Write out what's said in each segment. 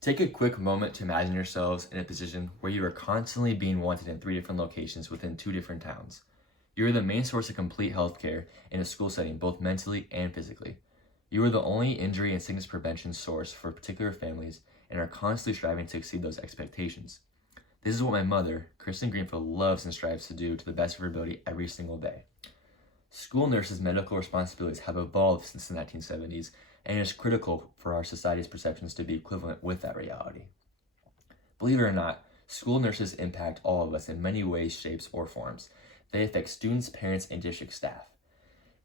Take a quick moment to imagine yourselves in a position where you are constantly being wanted in three different locations within two different towns. You are the main source of complete health care in a school setting, both mentally and physically. You are the only injury and sickness prevention source for particular families and are constantly striving to exceed those expectations. This is what my mother, Kristen Greenfield, loves and strives to do to the best of her ability every single day. School nurses' medical responsibilities have evolved since the 1970s, and it is critical for our society's perceptions to be equivalent with that reality. Believe it or not, school nurses impact all of us in many ways, shapes, or forms. They affect students, parents, and district staff.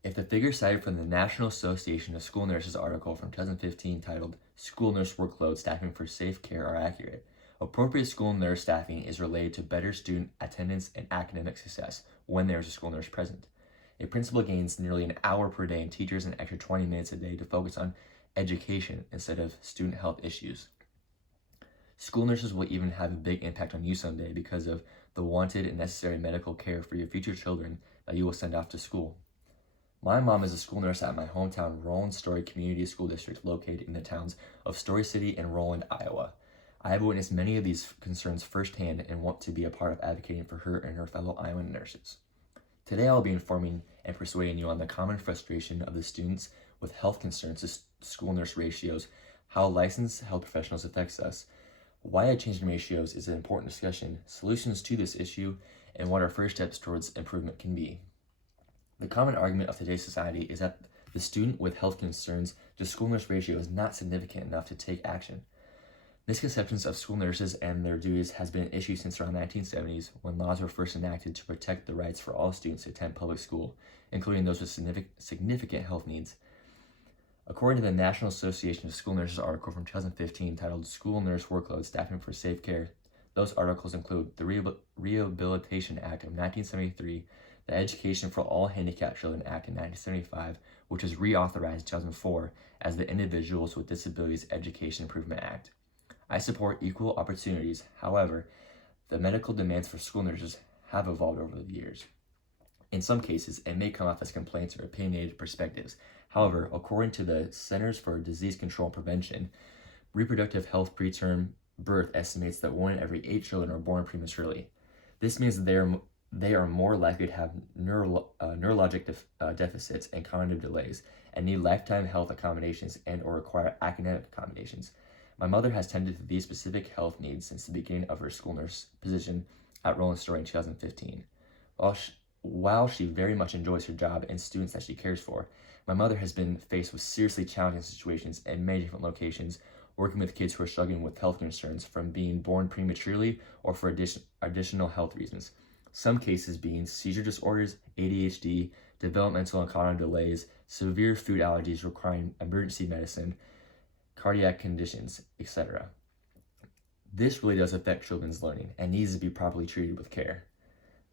If the figures cited from the National Association of School Nurses article from 2015 titled School Nurse Workload Staffing for Safe Care are accurate, appropriate school nurse staffing is related to better student attendance and academic success when there is a school nurse present. A principal gains nearly an hour per day, and teachers an extra 20 minutes a day to focus on education instead of student health issues. School nurses will even have a big impact on you someday because of the wanted and necessary medical care for your future children that you will send off to school. My mom is a school nurse at my hometown Roland Story Community School District located in the towns of Story City and Roland, Iowa. I have witnessed many of these concerns firsthand and want to be a part of advocating for her and her fellow Iowan nurses. Today I'll be informing and persuading you on the common frustration of the students with health concerns to school nurse ratios, how licensed health professionals affects us, why a change in ratios is an important discussion, solutions to this issue, and what our first steps towards improvement can be. The common argument of today's society is that the student with health concerns to school nurse ratio is not significant enough to take action. Misconceptions of school nurses and their duties has been an issue since around the 1970s when laws were first enacted to protect the rights for all students to attend public school, including those with significant health needs. According to the National Association of School Nurses article from 2015 titled School Nurse Workload Staffing for Safe Care, those articles include the Rehabilitation Act of 1973, the Education for All Handicapped Children Act in 1975, which was reauthorized in 2004 as the Individuals with Disabilities Education Improvement Act. I support equal opportunities. However, the medical demands for school nurses have evolved over the years. In some cases, it may come off as complaints or opinionated perspectives. However, according to the Centers for Disease Control and Prevention, reproductive health preterm birth estimates that 1 in every 8 children are born prematurely. This means they are more likely to have neurologic deficits and cognitive delays and need lifetime health accommodations and or require academic accommodations. My mother has tended to these specific health needs since the beginning of her school nurse position at Roland Story in 2015. While she very much enjoys her job and students that she cares for, my mother has been faced with seriously challenging situations in many different locations, working with kids who are struggling with health concerns from being born prematurely or for additional health reasons. Some cases being seizure disorders, ADHD, developmental and cognitive delays, severe food allergies requiring emergency medicine, cardiac conditions, etc. This really does affect children's learning and needs to be properly treated with care.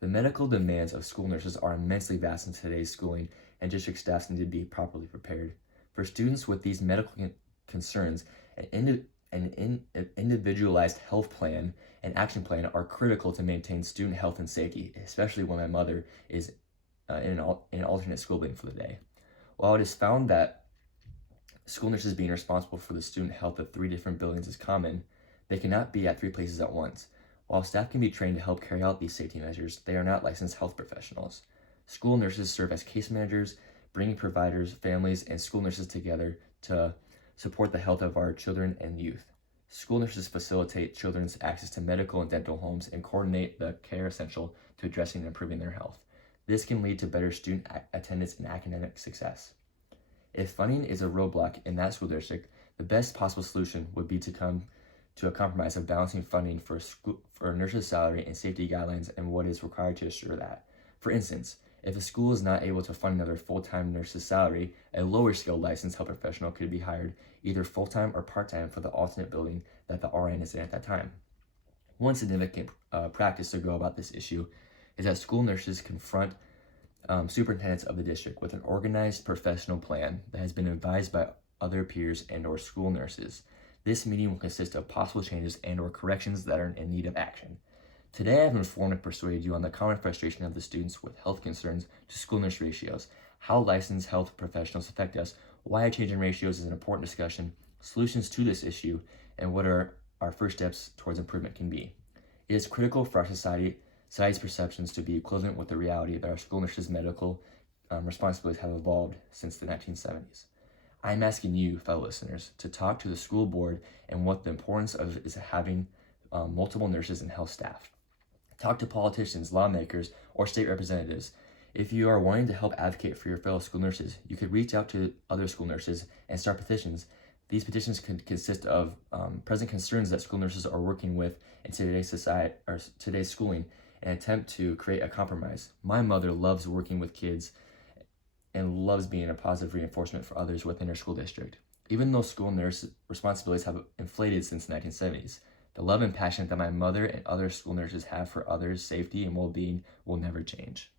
The medical demands of school nurses are immensely vast in today's schooling, and district staffs need to be properly prepared. For students with these medical concerns, an individualized health plan and action plan are critical to maintain student health and safety, especially when my mother is in an alternate school building for the day. While it is found that school nurses being responsible for the student health of 3 different buildings is common, they cannot be at 3 places at once. While staff can be trained to help carry out these safety measures, they are not licensed health professionals. School nurses serve as case managers, bringing providers, families, and school nurses together to support the health of our children and youth. School nurses facilitate children's access to medical and dental homes and coordinate the care essential to addressing and improving their health. This can lead to better student attendance and academic success. If funding is a roadblock in that school district, the best possible solution would be to come to a compromise of balancing funding for a nurse's salary and safety guidelines and what is required to assure that. For instance, if a school is not able to fund another full-time nurse's salary, a lower skilled licensed health professional could be hired either full-time or part-time for the alternate building that the RN is in at that time. One significant practice to go about this issue is that school nurses confront superintendents of the district with an organized professional plan that has been advised by other peers and or school nurses. This meeting will consist of possible changes and or corrections that are in need of action. Today I have informed and persuaded you on the common frustration of the students with health concerns to school nurse ratios, how licensed health professionals affect us, why a change in ratios is an important discussion, solutions to this issue, and what our first steps towards improvement can be. It is critical for our society's perceptions to be equivalent with the reality that our school nurses' medical responsibilities have evolved since the 1970s. I'm asking you, fellow listeners, to talk to the school board and what the importance of is having multiple nurses and health staff. Talk to politicians, lawmakers, or state representatives. If you are wanting to help advocate for your fellow school nurses, you could reach out to other school nurses and start petitions. These petitions can consist of present concerns that school nurses are working with in today's society or today's schooling and attempt to create a compromise. My mother loves working with kids and loves being a positive reinforcement for others within her school district. Even though school nurse responsibilities have inflated since the 1970s, the love and passion that my mother and other school nurses have for others' safety and well-being will never change.